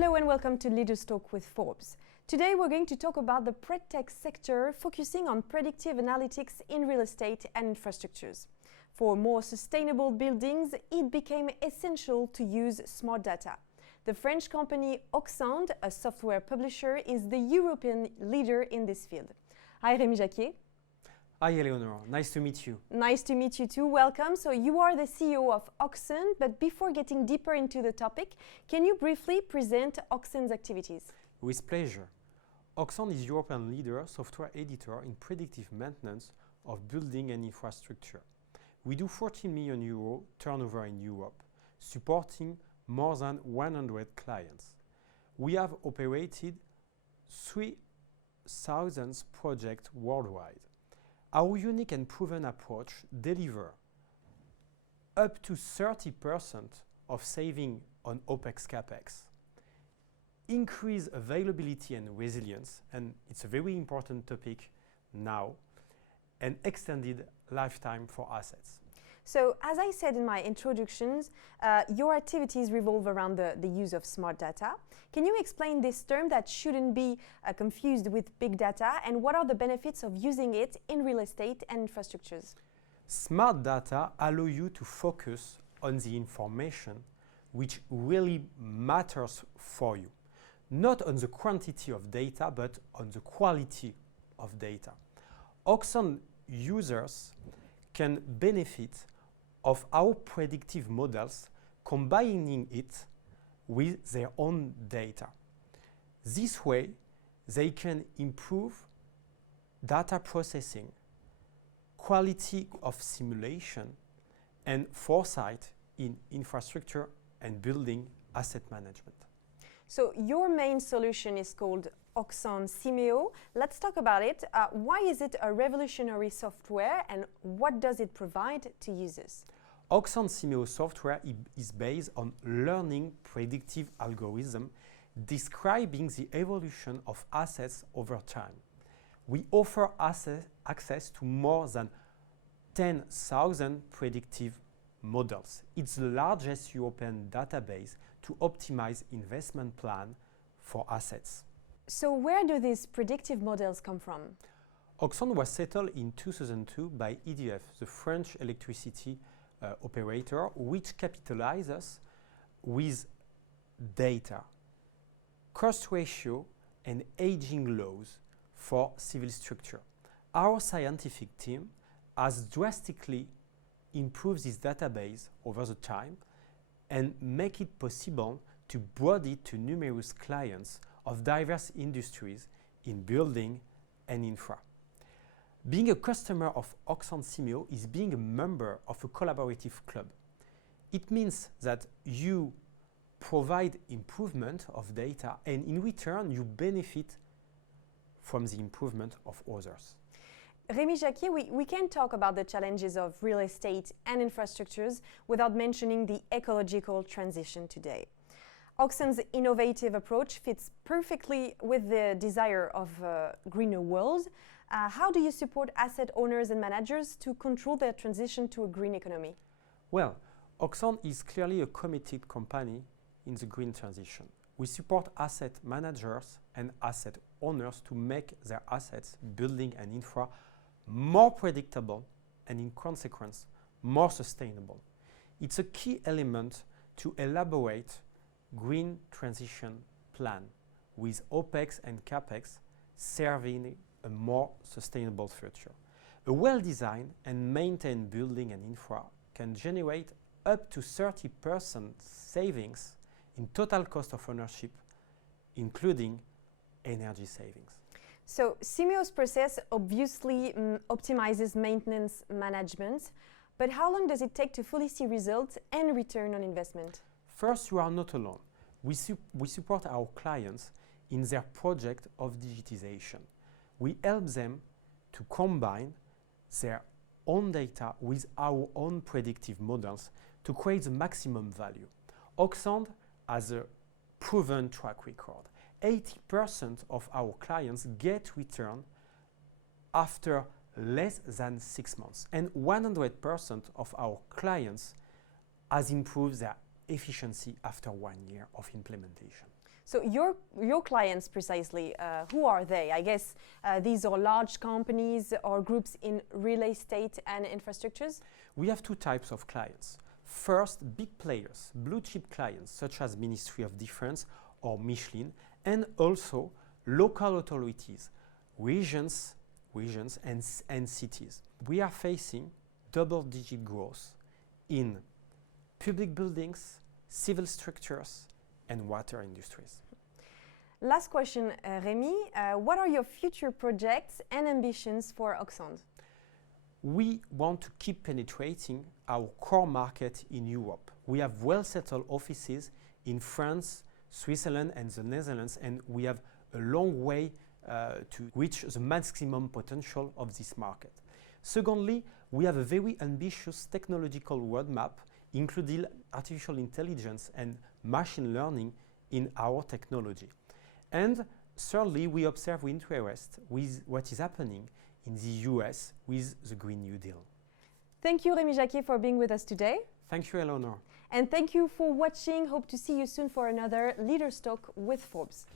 Hello and welcome to Leaders Talk with Forbes. Today we're going to talk about the PredTech sector, focusing on predictive analytics in real estate and infrastructures. For more sustainable buildings, it became essential to use smart data. The French company Oxand, a software publisher, is the European leader in this field. Hi Rémi Jacquier. Hi Eleonore, nice to meet you. Nice to meet you too, welcome. So you are the CEO of Oxand, but before getting deeper into the topic, can you briefly present Oxand's activities? With pleasure. Oxand is European leader software editor in predictive maintenance of building and infrastructure. We do 14 million euro turnover in Europe, supporting more than 100 clients. We have operated 3,000 projects worldwide. Our unique and proven approach delivers up to 30% of saving on OPEX CAPEX, increase availability and resilience, and it's a very important topic now, and extended lifetime for assets. So, as I said in my introductions, your activities revolve around the use of smart data. Can you explain this term that shouldn't be confused with big data, and what are the benefits of using it in real estate and infrastructures? Smart data allow you to focus on the information which really matters for you, not on the quantity of data, but on the quality of data. Oxand users can benefit of our predictive models, combining it with their own data. This way, they can improve data processing, quality of simulation, and foresight in infrastructure and building asset management. So your main solution is called Oxand Simeo. Let's talk about it. Why is it a revolutionary software, and what does it provide to users? Oxand Simeo software is based on learning predictive algorithm describing the evolution of assets over time. We offer access to more than 10,000 predictive models. It's the largest European database to optimize investment plan for assets. So where do these predictive models come from? Oxand was settled in 2002 by EDF, the French electricity operator, which capitalizes with data, cost ratio, and aging laws for civil structure. Our scientific team has drastically improved this database over the time and make it possible to broaden it to numerous clients of diverse industries in building and infra. Being a customer of Oxand Simeo is being a member of a collaborative club. It means that you provide improvement of data, and in return you benefit from the improvement of others. Rémi Jacquier, we can't talk about the challenges of real estate and infrastructures without mentioning the ecological transition today. Oxand's innovative approach fits perfectly with the desire of a greener world. How do you support asset owners and managers to control their transition to a green economy? Well, Oxand is clearly a committed company in the green transition. We support asset managers and asset owners to make their assets, building and infra, more predictable and, in consequence, more sustainable. It's a key element to elaborate green transition plan with OPEX and CAPEX serving a more sustainable future. A well-designed and maintained building and infra can generate up to 30% savings in total cost of ownership, including energy savings. So Simeo's process obviously optimizes maintenance management, but how long does it take to fully see results and return on investment? First, you are not alone. We support our clients in their project of digitization. We help them to combine their own data with our own predictive models to create the maximum value. Oxand has a proven track record. 80% of our clients get return after less than 6 months, and 100% of our clients has improved their efficiency after 1 year of implementation. So your clients precisely, who are they? I guess these are large companies or groups in real estate and infrastructures? We have two types of clients. First, big players, blue chip clients such as Ministry of Defense or Michelin, and also local authorities, regions and cities. We are facing double-digit growth in public buildings, civil structures, and water industries. Last question, Rémi. What are your future projects and ambitions for Auxonde? We want to keep penetrating our core market in Europe. We have well-settled offices in France, Switzerland, and the Netherlands, and we have a long way to reach the maximum potential of this market. Secondly, we have a very ambitious technological roadmap, including artificial intelligence and machine learning in our technology. And thirdly, we observe with interest with what is happening in the US with the Green New Deal. Thank you, Rémi Jacquet, for being with us today. Thank you, Eleanor. And thank you for watching. Hope to see you soon for another Leaders Talk with Forbes.